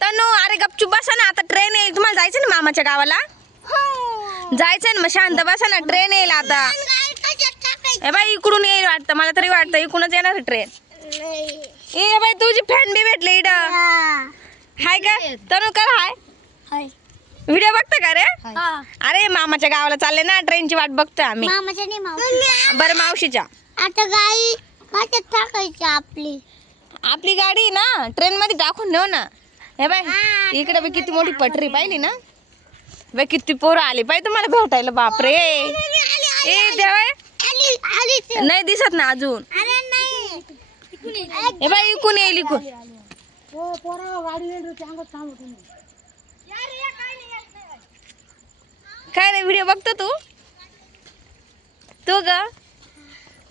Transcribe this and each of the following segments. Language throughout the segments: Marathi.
तनू अरे गपचूप बसा ना आता ट्रेन येईल. तुम्हाला जायचं ना मामाच्या गावाला? जायचं ना मग शांत बसा ना ट्रेन येईल आता. ए बाई इकडून येईल वाटतं मला तरी वाटतं इकडूनच येणार ट्रेन ए बाई तुझी फॅन बी भेटली इड हाय का? तनू कर हाय. व्हिडिओ बघता का रे? अरे मामाच्या गावाला चालले ना ट्रेनची वाट बघतोय आम्ही. मामाच्या नाही मावशी बरं मावशीच्या. आता गाई माझ्यात टाकायची आपली. आपली गाडी ना ट्रेन मध्ये टाकून नेऊ ना. हे बाय इकडे बी किती मोठी पटरी पाहिली ना. बाई किती पोरं आली पाहिजे तुम्हाला भेटायला बापरे. ए देवा नाही दिसत ना अजून. हे बाई इकून येईल इकून. काय रे व्हिडिओ बघतो तू? तू ग?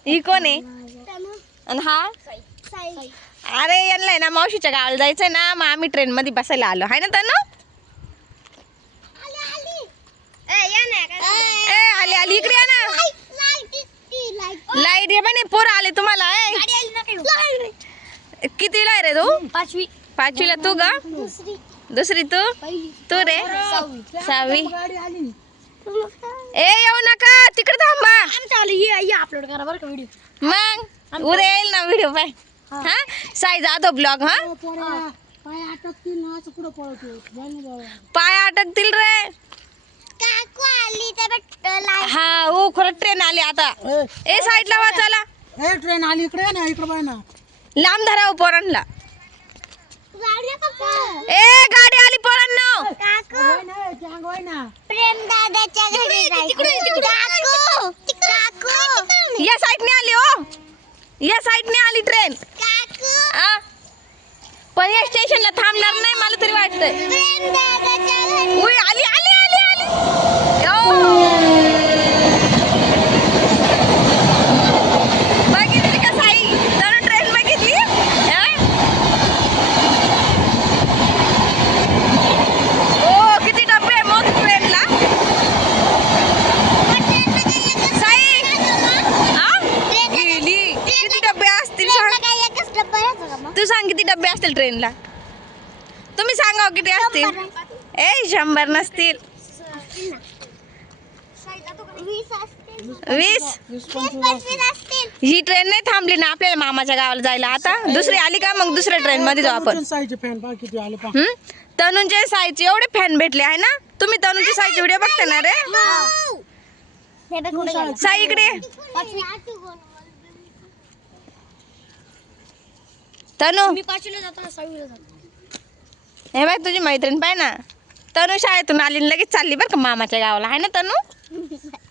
ही कोण आहे? आणि हा? अरे यांना आहे ना मावशीच्या गावाला जायचंय ना मग आम्ही ट्रेन मध्ये बसायला आलो. हाय ना त्यांना ए आली आली. इकडे या ना. लाइट ये पण पोर आले तुम्हाला ए. कितीला आहे रे तू? पाचवी. पाचवीला तू ग? दुसरी. दुसरी तू? पहिली. तू रे? सहावी. ए येऊ नका. तिकडे थांबा. आमच्या अपलोड करा बरं का व्हिडिओ मग उद्या येईल ना व्हिडिओ पाय हा. साई जाधव ब्लॉग हा? पाय अटकतील रे. काकू आली तर हा हो खरं ट्रेन आली आता. ए साईडला वाचायला ए ट्रेन आली इकडे ना इकडे बाय ना. लांब धरा हो पोरांना. ए गाडी आली पोरांनो. काकू. प्रेम दादाच्या घरी काकू काकू. या साईडने आली हो. या साईडने आली ट्रेन पण या स्टेशनला थांबणार नाही मला तरी वाटतंय प्रेम दादाच्या घरी उई आली आली आली आली यो. बघितली का साई जरा ट्रेन बघितली हा? ओ किती डबे आहे मग ट्रेनला साई हा? गेली किती डबे असतील सांग काय एकच मग तू सांग किती डबे असतील ट्रेनला तुम्ही सांगा हो किती असतील? ए शंभर नसतील. वीस? ही ट्रेन नाही थांबली ना आपल्याला मामाच्या गावाला जायला. आता दुसरी आली का? मग दुसऱ्या ट्रेन मध्ये जाऊ आपण. साईचे फॅन पहा किती आले पहा. हम्म? तनुंचे साईचे एवढे फॅन भेटले आहे ना? तुम्ही तनुंचे साईचे व्हिडिओ बघता ना रे? हे. साई इकडे ये. पाचवी तनु. मी पाचवीला जातो ना सहावीला जातो. हे बाय तुझी मैत्रीण पाय ना. तनु शाळेतून आली लगेच चालली बरं का मामाच्या गावाला. आहे ना तनु?